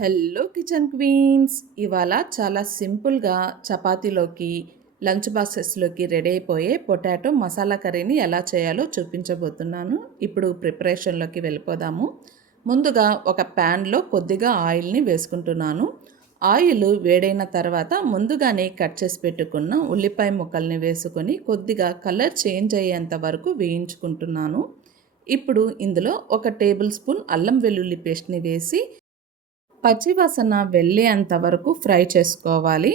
Hello kitchen queens. ఇవాళ చాలా సింపుల్గా చపాతీలోకి, లంచ్ బాక్సెస్లోకి రెడీ అయిపోయే పొటాటో మసాలా కర్రీని ఎలా చేయాలో చూపించబోతున్నాను. ఇప్పుడు ప్రిపరేషన్లోకి వెళ్ళిపోదాము. ముందుగా ఒక ప్యాన్లో కొద్దిగా ఆయిల్ని వేసుకుంటున్నాను. ఆయిల్ వేడైన తర్వాత ముందుగానే కట్ చేసి పెట్టుకున్న ఉల్లిపాయ ముక్కల్ని వేసుకొని కొద్దిగా కలర్ చేంజ్ అయ్యేంత వరకు వేయించుకుంటున్నాను. ఇప్పుడు ఇందులో 1 టేబుల్ స్పూన్ అల్లం వెల్లుల్లి పేస్ట్ని వేసి పచ్చివాసన వెళ్ళేంత వరకు ఫ్రై చేసుకోవాలి.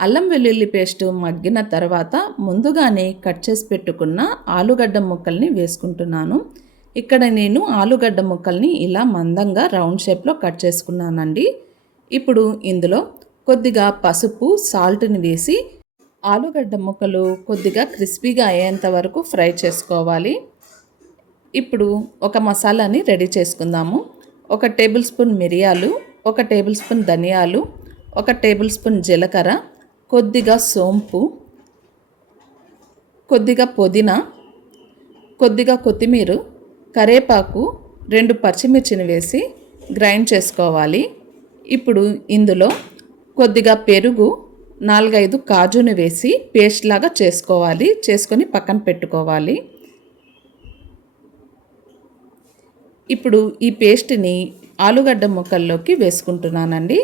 అల్లం వెల్లుల్లి పేస్ట్ మగ్గిన తర్వాత ముందుగానే కట్ చేసి పెట్టుకున్న ఆలుగడ్డ ముక్కల్ని వేసుకుంటున్నాను. ఇక్కడ నేను ఆలుగడ్డ ముక్కల్ని ఇలా మందంగా రౌండ్ షేప్లో కట్ చేసుకున్నానండి. ఇప్పుడు ఇందులో కొద్దిగా పసుపు, సాల్ట్ని వేసి ఆలుగడ్డ ముక్కలు కొద్దిగా క్రిస్పీగా అయ్యేంత వరకు ఫ్రై చేసుకోవాలి. ఇప్పుడు ఒక మసాలాని రెడీ చేసుకుందాము. 1 టేబుల్ స్పూన్ మిరియాలు, 1 టేబుల్ స్పూన్ ధనియాలు, 1 టేబుల్ స్పూన్ జీలకర్ర, కొద్దిగా సోంపు, కొద్దిగా పుదీనా, కొద్దిగా కొత్తిమీర, కరివేపాకు, 2 పచ్చిమిర్చిని వేసి గ్రైండ్ చేసుకోవాలి. ఇప్పుడు ఇందులో కొద్దిగా పెరుగు, 4-5 కాజుని వేసి పేస్ట్ లాగా చేసుకొని పక్కన పెట్టుకోవాలి. ఇప్పుడు ఈ పేస్ట్ని ఆలుగడ్డ ముక్కల్లోకి వేసుకుంటున్నానండి.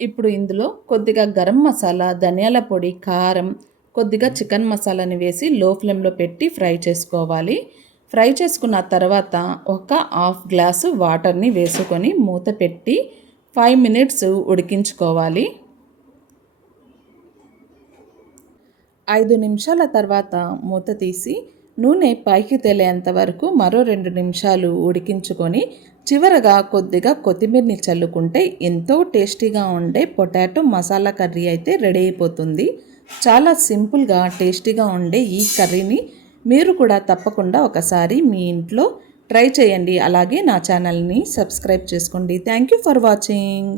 ఇప్పుడు ఇందులో కొద్దిగా గరం మసాలా, ధనియాల పొడి, కారం, కొద్దిగా చికెన్ మసాలాని వేసి లో ఫ్లేమ్లో పెట్టి ఫ్రై చేసుకోవాలి. ఫ్రై చేసుకున్న తర్వాత 1/2 గ్లాసు వాటర్ని వేసుకొని మూత పెట్టి 5 మినిట్స్ ఉడికించుకోవాలి. 5 నిమిషాల తర్వాత మూత తీసి నూనె పైకి తేలేంత వరకు మరో 2 నిమిషాలు ఉడికించుకొని చివరగా కొద్దిగా కొత్తిమీరని చల్లుకుంటే ఎంతో టేస్టీగా ఉండే పొటాటో మసాలా కర్రీ అయితే రెడీ అయిపోతుంది. చాలా సింపుల్గా టేస్టీగా ఉండే ఈ కర్రీని మీరు కూడా తప్పకుండా ఒకసారి మీ ఇంట్లో ట్రై చేయండి. అలాగే నా ఛానల్ని సబ్స్క్రైబ్ చేసుకోండి. Thank you for watching.